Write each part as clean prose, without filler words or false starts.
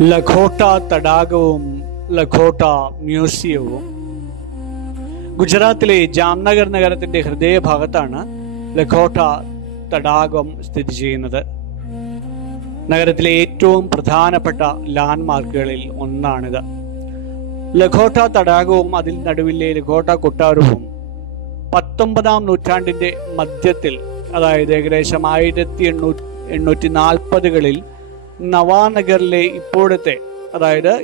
ലഖോട്ട തടാകവും ലഖോട്ട മ്യൂസിയവും ഗുജറാത്തിലെ ജാംനഗർ നഗരത്തിന്റെ ഹൃദയഭാഗത്താണ് ലഖോട്ട തടാകം സ്ഥിതി ചെയ്യുന്നത്. നഗരത്തിലെ ഏറ്റവും പ്രധാനപ്പെട്ട ലാൻഡ്മാർക്കുകളിൽ ഒന്നാണിത്. ലഖോട്ട തടാകവും അതിൽ നടുവിലെ ലഖോട്ട കൊട്ടാരവും 19-ാം നൂറ്റാണ്ടിന്റെ മധ്യത്തിൽ, അതായത് ഏകദേശം 1840-കളിൽ നവാനഗറിലെ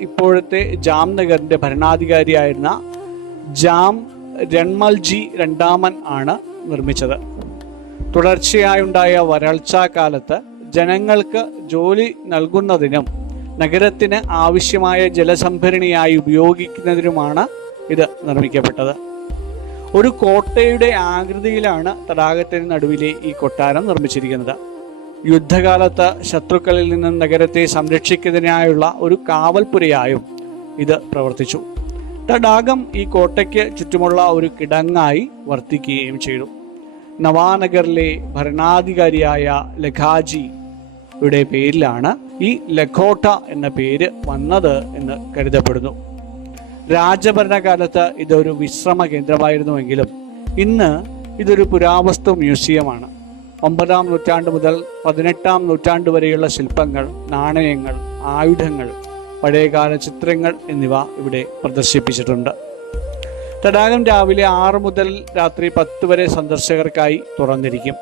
ഇപ്പോഴത്തെ ജാംനഗറിന്റെ ഭരണാധികാരിയായിരുന്ന ജാം രൺമൽജി രണ്ടാമൻ ആണ് നിർമ്മിച്ചത്. തുടർച്ചയായുണ്ടായ വരൾച്ചാ കാലത്ത് ജനങ്ങൾക്ക് ജോലി നൽകുന്നതിനും നഗരത്തിന് ആവശ്യമായ ജലസംഭരണിയായി ഉപയോഗിക്കുന്നതിനുമാണ് ഇത് നിർമ്മിക്കപ്പെട്ടത്. ഒരു കോട്ടയുടെ ആകൃതിയിലാണ് തടാകത്തിന് നടുവിലെ ഈ കൊട്ടാരം നിർമ്മിച്ചിരിക്കുന്നത്. യുദ്ധകാലത്ത് ശത്രുക്കളിൽ നിന്നും നഗരത്തെ സംരക്ഷിക്കുന്നതിനായുള്ള ഒരു കാവൽപ്പുരയായും ഇത് പ്രവർത്തിച്ചു. തടാകം ഈ കോട്ടയ്ക്ക് ചുറ്റുമുള്ള ഒരു കിടങ്ങായി വർത്തിക്കുകയും ചെയ്തു. നവാനഗറിലെ ഭരണാധികാരിയായ ലഖാജിയുടെ പേരിലാണ് ഈ ലഖോട്ട എന്ന പേര് വന്നത് എന്ന് കരുതപ്പെടുന്നു. രാജഭരണകാലത്ത് ഇതൊരു വിശ്രമ കേന്ദ്രമായിരുന്നുവെങ്കിലും ഇന്ന് ഇതൊരു പുരാവസ്തു മ്യൂസിയമാണ്. 9-ാം നൂറ്റാണ്ട് മുതൽ 18-ാം നൂറ്റാണ്ട് വരെയുള്ള ശില്പങ്ങൾ, നാണയങ്ങൾ, ആയുധങ്ങൾ, പഴയകാല ചിത്രങ്ങൾ എന്നിവ ഇവിടെ പ്രദർശിപ്പിച്ചിട്ടുണ്ട്. തടാകം രാവിലെ 6 മുതൽ രാത്രി 10 വരെ സന്ദർശകർക്കായി തുറന്നിരിക്കും.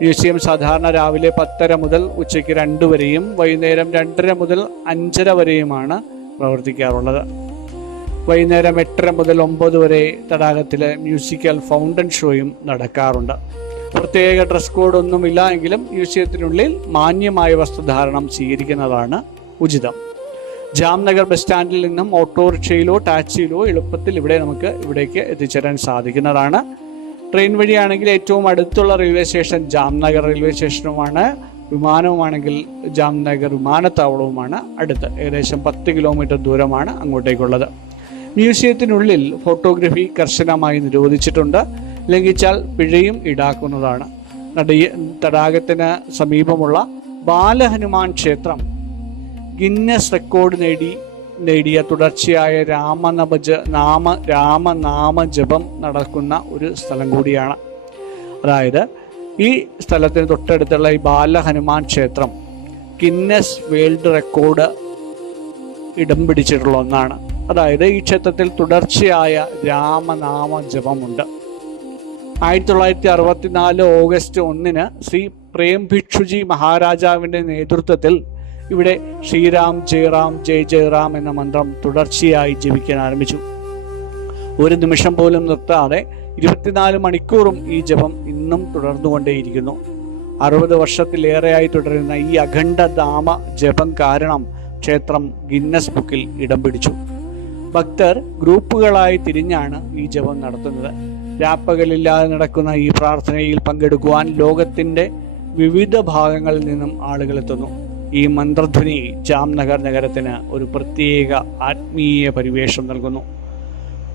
മ്യൂസിയം സാധാരണ രാവിലെ 10:30 മുതൽ ഉച്ചയ്ക്ക് 2 വരെയും വൈകുന്നേരം 2:30 മുതൽ 5:30 വരെയുമാണ് പ്രവർത്തിക്കാറുള്ളത്. വൈകുന്നേരം 8:30 മുതൽ 9 വരെ തടാകത്തിലെ മ്യൂസിക്കൽ ഫൗണ്ടൻ ഷോയും നടക്കാറുണ്ട്. പ്രത്യേക ഡ്രസ് കോഡ് ഒന്നുമില്ല എങ്കിലും മ്യൂസിയത്തിനുള്ളിൽ മാന്യമായ വസ്ത്രധാരണം സ്വീകരിക്കുന്നതാണ് ഉചിതം. ജാംനഗർ ബസ് സ്റ്റാൻഡിൽ നിന്നും ഓട്ടോറിക്ഷയിലോ ടാക്സിയിലോ എളുപ്പത്തിൽ ഇവിടേക്ക് എത്തിച്ചേരാൻ സാധിക്കുന്നതാണ്. ട്രെയിൻ വഴിയാണെങ്കിൽ ഏറ്റവും അടുത്തുള്ള റെയിൽവേ സ്റ്റേഷൻ ജാംനഗർ റെയിൽവേ സ്റ്റേഷനുമാണ്. വിമാനവുമാണെങ്കിൽ ജാംനഗർ വിമാനത്താവളവുമാണ് അടുത്ത്. ഏകദേശം 10 കിലോമീറ്റർ ദൂരമാണ് അങ്ങോട്ടേക്കുള്ളത്. മ്യൂസിയത്തിനുള്ളിൽ ഫോട്ടോഗ്രഫി കർശനമായി നിരോധിച്ചിട്ടുണ്ട്. ലംഘിച്ചാൽ പിഴയും ഈടാക്കുന്നതാണ്. തടാകത്തിന് സമീപമുള്ള ബാലഹനുമാൻ ക്ഷേത്രം ഗിന്നസ് റെക്കോർഡ് നേടിയ തുടർച്ചയായ രാമനാമ ജപം നടക്കുന്ന ഒരു സ്ഥലം കൂടിയാണ്. അതായത് ഈ സ്ഥലത്തിന് തൊട്ടടുത്തുള്ള ഈ ബാലഹനുമാൻ ക്ഷേത്രം ഗിന്നസ് വേൾഡ് റെക്കോർഡ് ഇടം പിടിച്ചിട്ടുള്ള ഒന്നാണ്. അതായത് ഈ ക്ഷേത്രത്തിൽ തുടർച്ചയായ രാമനാമ ജപമുണ്ട്. 1964 ഓഗസ്റ്റ് 1 ശ്രീ പ്രേം ഭിക്ഷുജി മഹാരാജാവിൻ്റെ നേതൃത്വത്തിൽ ഇവിടെ ശ്രീരാം ജയറാം ജയ് ജയറാം എന്ന മന്ത്രം തുടർച്ചയായി ജപിക്കാൻ ആരംഭിച്ചു. ഒരു നിമിഷം പോലും നിർത്താതെ 24 മണിക്കൂറും ഈ ജപം ഇന്നും തുടർന്നുകൊണ്ടേയിരിക്കുന്നു. 60 വർഷത്തിലേറെയായി തുടരുന്ന ഈ അഖണ്ഡ നാമ ജപം കാരണം ക്ഷേത്രം ഗിന്നസ് ബുക്കിൽ ഇടം പിടിച്ചു. ഭക്തർ ഗ്രൂപ്പുകളായി തിരിഞ്ഞാണ് ഈ ജപം നടത്തുന്നത്. രാപ്പകലില്ലാതെ നടക്കുന്ന ഈ പ്രാർത്ഥനയിൽ പങ്കെടുക്കുവാൻ ലോകത്തിൻ്റെ വിവിധ ഭാഗങ്ങളിൽ നിന്നും ആളുകൾ എത്തുന്നു. ഈ മന്ത്രധ്വനി ജാംനഗർ നഗരത്തിന് ഒരു പ്രത്യേക ആത്മീയ പരിവേഷം നൽകുന്നു.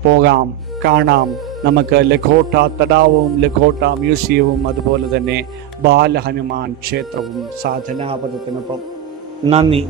പോകാം, കാണാം നമുക്ക് ലഖോട്ട തടാകവും ലഖോട്ട മ്യൂസിയവും അതുപോലെ തന്നെ ബാലഹനുമാൻ ക്ഷേത്രവും സാധനാപഥത്തിനൊപ്പം. നന്ദി.